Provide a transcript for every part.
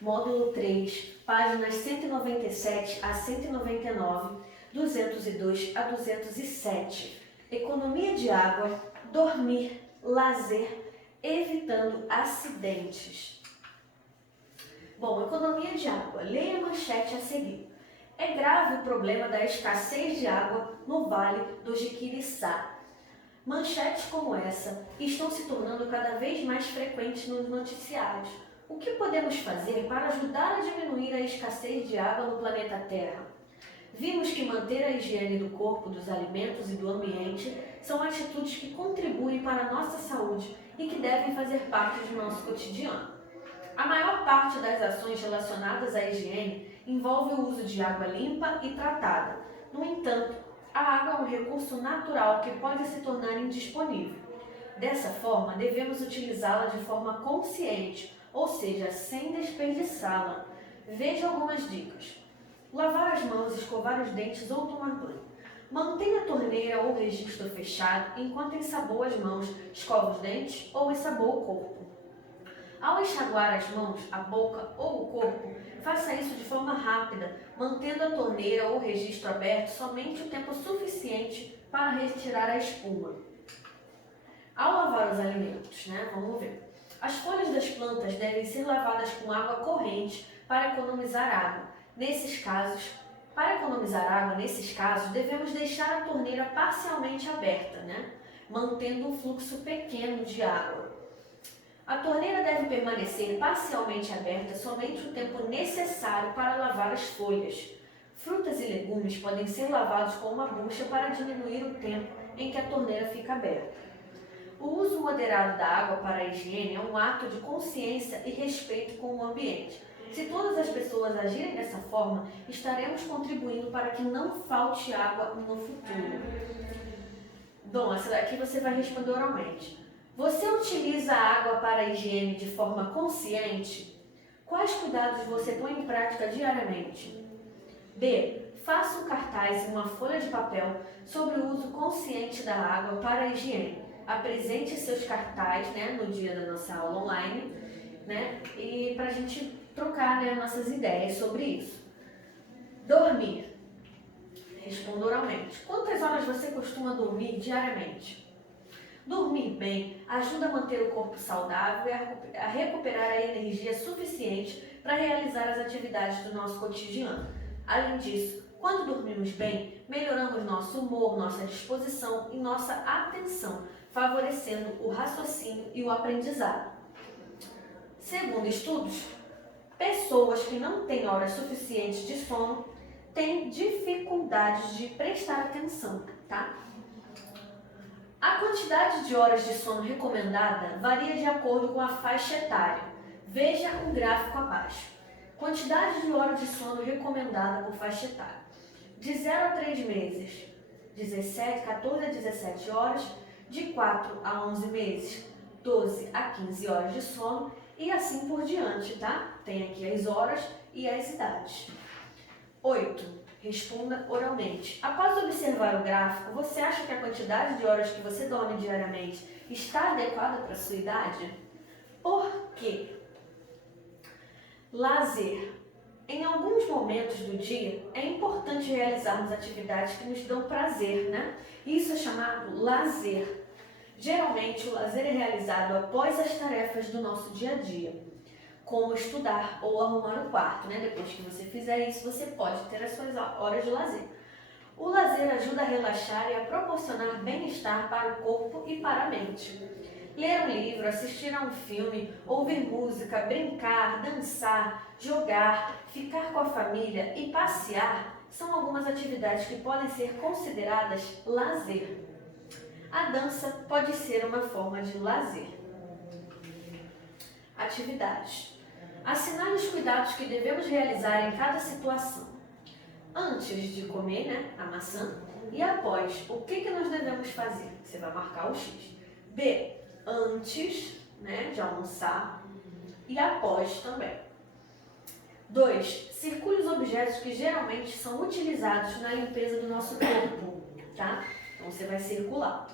módulo 3, páginas 197 a 199, 202 a 207. Economia de água, dormir, lazer, evitando acidentes. Bom, economia de água. Leia a manchete a seguir. É grave o problema da escassez de água no Vale do Jiquiriçá. Manchetes como essa estão se tornando cada vez mais frequentes nos noticiários. O que podemos fazer para ajudar a diminuir a escassez de água no planeta Terra? Vimos que manter a higiene do corpo, dos alimentos e do ambiente são atitudes que contribuem para a nossa saúde e que devem fazer parte do nosso cotidiano. A maior parte das ações relacionadas à higiene envolve o uso de água limpa e tratada. No entanto, a água é um recurso natural que pode se tornar indisponível. Dessa forma, devemos utilizá-la de forma consciente, ou seja, sem desperdiçá-la. Veja algumas dicas. Lavar as mãos, escovar os dentes ou tomar banho. Mantenha a torneira ou registro fechado enquanto ensaboa as mãos, escova os dentes ou ensaboa o corpo. Ao enxaguar as mãos, a boca ou o corpo, faça isso de forma rápida, mantendo a torneira ou registro aberto somente o tempo suficiente para retirar a espuma. Ao lavar os alimentos, vamos ver. As folhas das plantas devem ser lavadas com água corrente para economizar água. Para economizar água, nesses casos, devemos deixar a torneira parcialmente aberta, mantendo um fluxo pequeno de água. A torneira deve permanecer parcialmente aberta somente o tempo necessário para lavar as folhas. Frutas e legumes podem ser lavados com uma bucha para diminuir o tempo em que a torneira fica aberta. O uso moderado da água para a higiene é um ato de consciência e respeito com o ambiente. Se todas as pessoas agirem dessa forma, estaremos contribuindo para que não falte água no futuro. Bom, essa daqui você vai responder oralmente. Você utiliza a água para a higiene de forma consciente? Quais cuidados você põe em prática diariamente? B. Faça um cartaz em uma folha de papel sobre o uso consciente da água para a higiene. Apresente seus cartazes no dia da nossa aula online, e para a gente trocar nossas ideias sobre isso. Dormir. Responda oralmente. Quantas horas você costuma dormir diariamente? Dormir bem ajuda a manter o corpo saudável e a recuperar a energia suficiente para realizar as atividades do nosso cotidiano. Além disso, quando dormimos bem, melhoramos nosso humor, nossa disposição e nossa atenção, favorecendo o raciocínio e o aprendizado. Segundo estudos, pessoas que não têm horas suficientes de sono têm dificuldades de prestar atenção, A quantidade de horas de sono recomendada varia de acordo com a faixa etária. Veja um gráfico abaixo. Quantidade de horas de sono recomendada por faixa etária. De 0 a 3 meses, 14 a 17 horas. De 4 a 11 meses, 12 a 15 horas de sono. E assim por diante, Tem aqui as horas e as idades. 8. Responda oralmente. Após observar o gráfico, você acha que a quantidade de horas que você dorme diariamente está adequada para a sua idade? Por quê? Lazer. Em alguns momentos do dia, é importante realizarmos atividades que nos dão prazer, Isso é chamado lazer. Geralmente, o lazer é realizado após as tarefas do nosso dia a dia, como estudar ou arrumar o quarto, Depois que você fizer isso, você pode ter as suas horas de lazer. O lazer ajuda a relaxar e a proporcionar bem-estar para o corpo e para a mente. Ler um livro, assistir a um filme, ouvir música, brincar, dançar, jogar, ficar com a família e passear são algumas atividades que podem ser consideradas lazer. A dança pode ser uma forma de lazer. Atividades. Assinale os cuidados que devemos realizar em cada situação. Antes de comer, a maçã, e após, o que nós devemos fazer? Você vai marcar o X. B. Antes, de almoçar e após também. 2. Circule os objetos que geralmente são utilizados na limpeza do nosso corpo, Então você vai circular.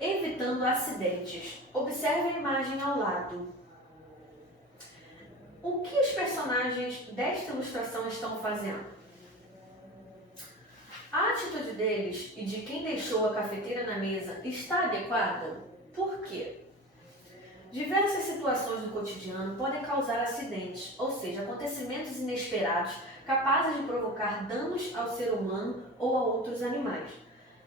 Evitando acidentes. Observe a imagem ao lado. O que os personagens desta ilustração estão fazendo? A atitude deles e de quem deixou a cafeteira na mesa está adequada? Por quê? Diversas situações do cotidiano podem causar acidentes, ou seja, acontecimentos inesperados capazes de provocar danos ao ser humano ou a outros animais.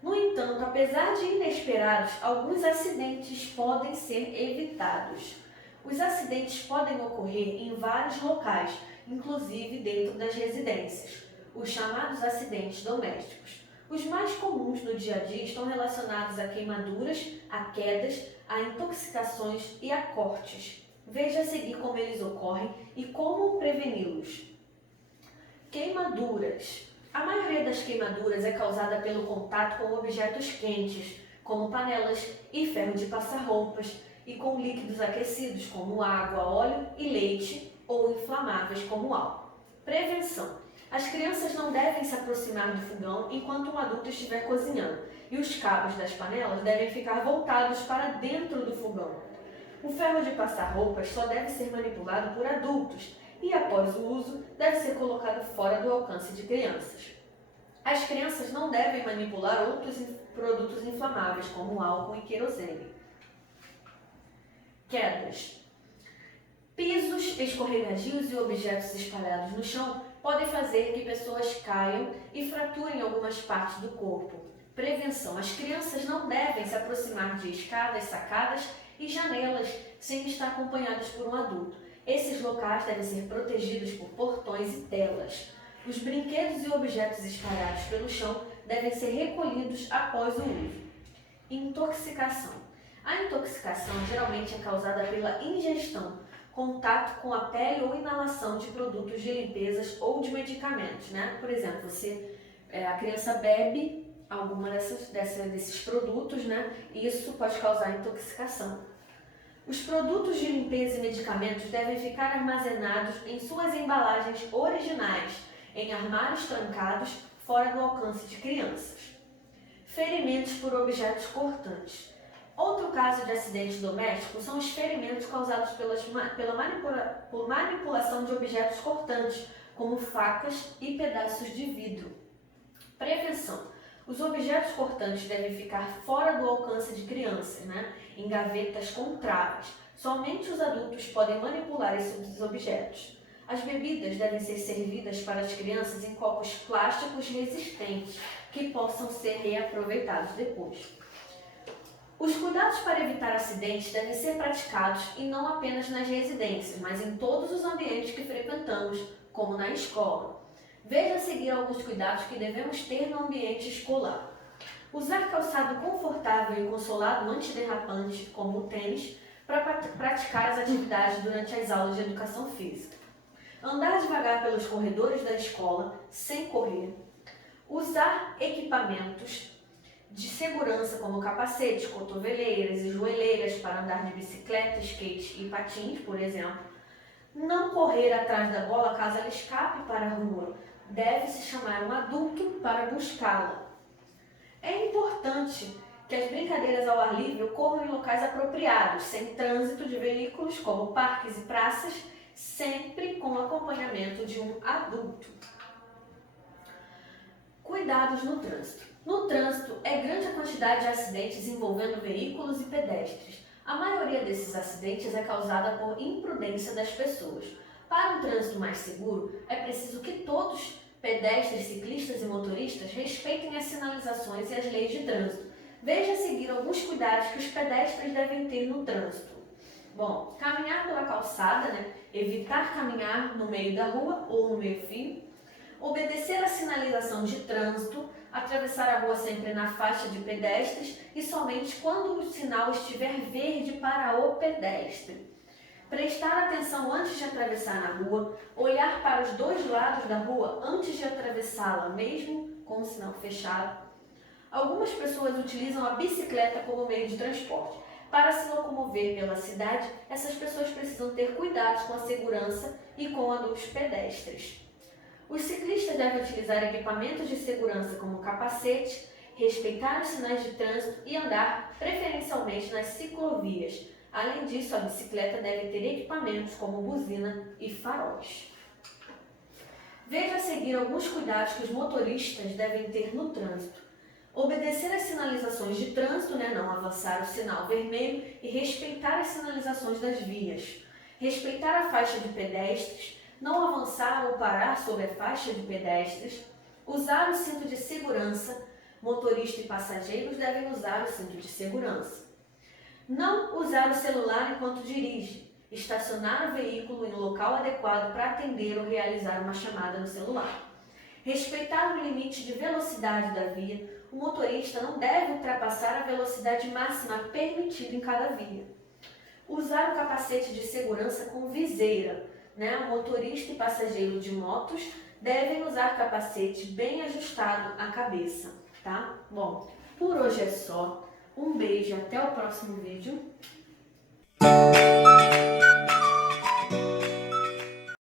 No entanto, apesar de inesperados, alguns acidentes podem ser evitados. Os acidentes podem ocorrer em vários locais, inclusive dentro das residências, os chamados acidentes domésticos. Os mais comuns no dia a dia estão relacionados a queimaduras, a quedas, a intoxicações e a cortes. Veja a seguir como eles ocorrem e como preveni-los. Queimaduras. A maioria das queimaduras é causada pelo contato com objetos quentes, como panelas e ferro de passar roupas, e com líquidos aquecidos, como água, óleo e leite, ou inflamáveis, como álcool. Prevenção. As crianças não devem se aproximar do fogão enquanto um adulto estiver cozinhando, e os cabos das panelas devem ficar voltados para dentro do fogão. O ferro de passar roupas só deve ser manipulado por adultos, e após o uso, deve ser colocado fora do alcance de crianças. As crianças não devem manipular outros produtos inflamáveis, como álcool e querosene. Quedas. Pisos escorregadios e objetos espalhados no chão podem fazer que pessoas caiam e fraturem algumas partes do corpo. Prevenção. As crianças não devem se aproximar de escadas, sacadas e janelas sem estar acompanhadas por um adulto. Esses locais devem ser protegidos por portões e telas. Os brinquedos e objetos espalhados pelo chão devem ser recolhidos após o uso. Intoxicação. A intoxicação geralmente é causada pela ingestão, contato com a pele ou inalação de produtos de limpeza ou de medicamentos, né? Por exemplo, a criança bebe alguma desses produtos, né? E isso pode causar intoxicação. Os produtos de limpeza e medicamentos devem ficar armazenados em suas embalagens originais, em armários trancados, fora do alcance de crianças. Ferimentos por objetos cortantes. Outro caso de acidente doméstico são os ferimentos causados por manipulação de objetos cortantes, como facas e pedaços de vidro. Prevenção. Os objetos cortantes devem ficar fora do alcance de crianças, né? Em gavetas com travas. Somente os adultos podem manipular esses objetos. As bebidas devem ser servidas para as crianças em copos plásticos resistentes, que possam ser reaproveitados depois. Os cuidados para evitar acidentes devem ser praticados e não apenas nas residências, mas em todos os ambientes que frequentamos, como na escola. Veja a seguir alguns cuidados que devemos ter no ambiente escolar. Usar calçado confortável e com solado antiderrapante, como o tênis, para praticar as atividades durante as aulas de educação física. Andar devagar pelos corredores da escola, sem correr. Usar equipamentos de segurança como capacetes, cotoveleiras e joelheiras para andar de bicicleta, skate e patins, por exemplo. Não correr atrás da bola caso ela escape para a rua. Deve-se chamar um adulto para buscá-la. É importante que as brincadeiras ao ar livre ocorram em locais apropriados, sem trânsito de veículos como parques e praças, sempre com acompanhamento de um adulto. Cuidados no trânsito. No trânsito, é grande a quantidade de acidentes envolvendo veículos e pedestres. A maioria desses acidentes é causada por imprudência das pessoas. Para um trânsito mais seguro, é preciso que todos, pedestres, ciclistas e motoristas, respeitem as sinalizações e as leis de trânsito. Veja a seguir alguns cuidados que os pedestres devem ter no trânsito. Bom, caminhar pela calçada, né? Evitar caminhar no meio da rua ou no meio-fio. Obedecer a sinalização de trânsito, atravessar a rua sempre na faixa de pedestres e somente quando o sinal estiver verde para o pedestre. Prestar atenção antes de atravessar na rua, olhar para os dois lados da rua antes de atravessá-la, mesmo com o sinal fechado. Algumas pessoas utilizam a bicicleta como meio de transporte. Para se locomover pela cidade, essas pessoas precisam ter cuidados com a segurança e com a dos pedestres. Os ciclistas devem utilizar equipamentos de segurança como capacete, respeitar os sinais de trânsito e andar preferencialmente nas ciclovias. Além disso, a bicicleta deve ter equipamentos como buzina e faróis. Veja a seguir alguns cuidados que os motoristas devem ter no trânsito. Obedecer às sinalizações de trânsito, não avançar o sinal vermelho e respeitar as sinalizações das vias. Respeitar a faixa de pedestres, não avançar ou parar sobre a faixa de pedestres. Usar o cinto de segurança. Motorista e passageiros devem usar o cinto de segurança. Não usar o celular enquanto dirige. Estacionar o veículo em um local adequado para atender ou realizar uma chamada no celular. Respeitar o limite de velocidade da via. O motorista não deve ultrapassar a velocidade máxima permitida em cada via. Usar o capacete de segurança com viseira. O motorista e passageiro de motos devem usar capacete bem ajustado à cabeça, tá? Bom, por hoje é só. Um beijo, até o próximo vídeo.